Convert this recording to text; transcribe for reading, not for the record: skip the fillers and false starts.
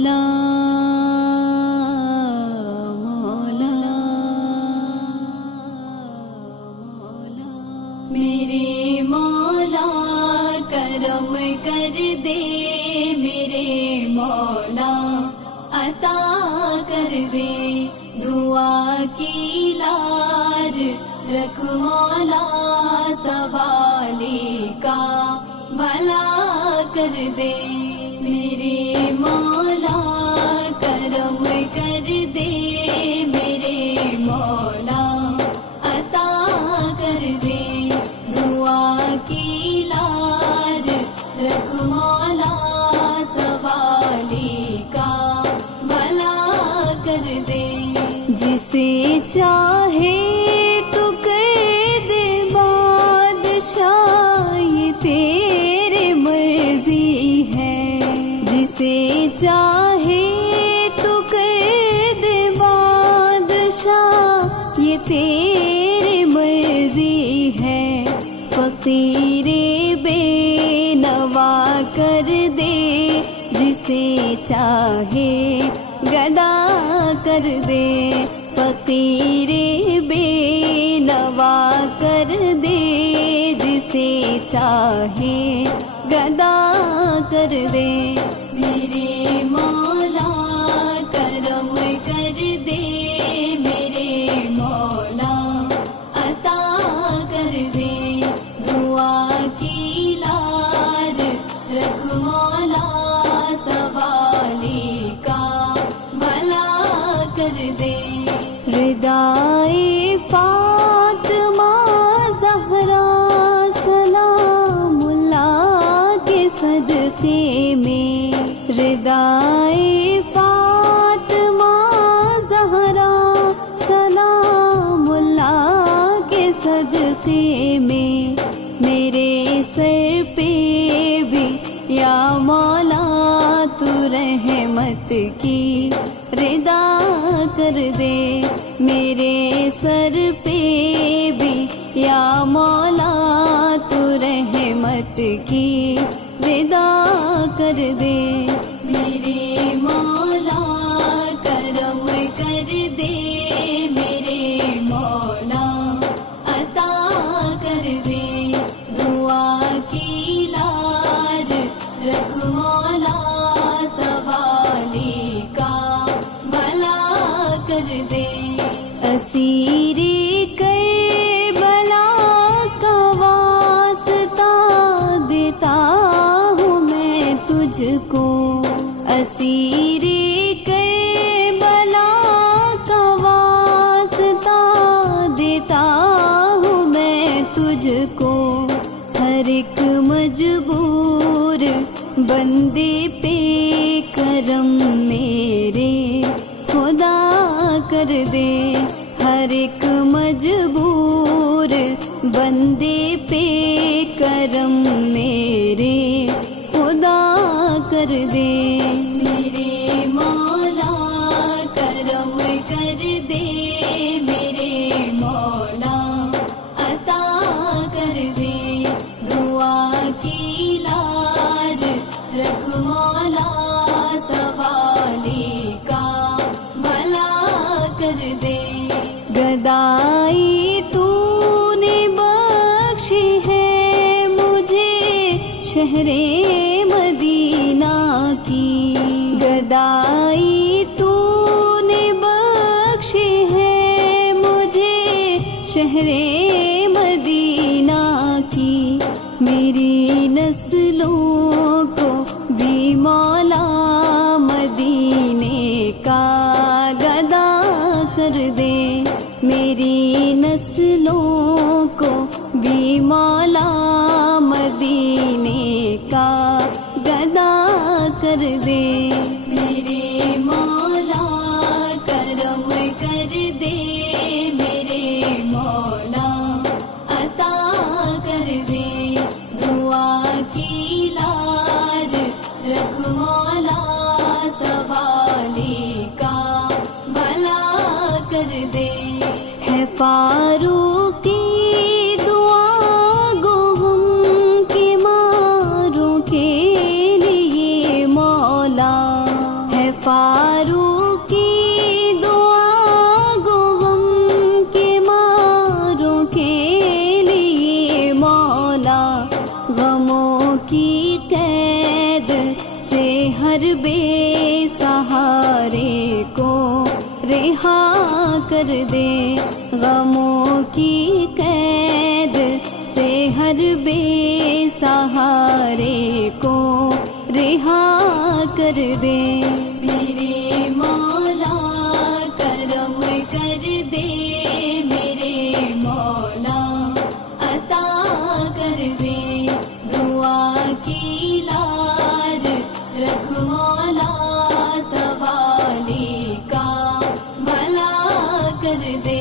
مولا مولا مولا میرے مولا کرم کر دے، میرے مولا عطا کر دے، دعا کی لاج رکھ مولا، سوالی کا بھلا کر دے، میرے مولا کرم کر دے، میرے مولا عطا کر دے، دعا کی لاج رکھ مولا، سوالی کا بھلا کر دے، جسے چاہے تو کر دے بادشاہ، یہ تیرے مرضی ہے، جسے چاہے تو کر دے بادشاہ، یہ تیرے مرضی ہے، فقیر بے نوا کر دے، جسے چاہے گدا کر دے، فقیر بے نوا کر دے، جسے چاہے گدا کر دے، میرے مولا کرم کر دے، میرے مولا عطا کر دے، دعا کی لاج رکھ مولا، سوالی کا بھلا کر دے، ردائے فاطمہ زہرا سلام اللہ کے صدقے میں، ردائے فاطمہ زہرا سلام اللہ کے صدقے میں، میرے سر پہ بھی یا مولا تو رحمت کی ردا کر دے، میرے سر پہ بھی یا مولا تو رحمت کی ردا کر دے، میرے مولا کرم کر دے، میرے مولا عطا کر دے، دعا کی لاج رکھ مولا، سوالی کا بھلا کر دے، اسیر کربلا کا واسطہ دیتا ہوں میں تجھ کو، اسیر کربلا کا واسطہ دیتا ہوں میں تجھ کو، ہر ایک مجبور بندے پہ کرم میرے خدا کر دے، ہر ایک مجبور بندے پہ کرم میرے خدا کر دے، میرے مولا کرم کر دے، میرے مولا عطا کر دے، دعا کی لاج رکھ مولا، سوالی کا بھلا کر دے، گدائی تو نے بخشی ہے مجھے شہر مدینہ کی، گدائی تو نے بخشی ہے مجھے شہر مدینہ کی، میری نسلوں کو بھی مولا مدینے کا گدا کر دے، میری نسلوں کو بھی مولا مدینے کا گدا کر دے، میرے مولا کرم کر دے، میرے مولا عطا کر دے، دعا کی لاج رکھ مولا، سوالی کا بھلا کر دے، ہے فاروقی دعا گو ہم کے ماروں کے لیے مولا، ہے کی قید سے ہر بے سہارے کو رہا کر دے، غموں کی قید سے ہر بے سہارے کو رہا کر دے۔ میرے مولا کرم کر دے، میرے مولا عطا کر دے، دعا کی لاج رکھ مولا، سوالی کا بھلا کر دے۔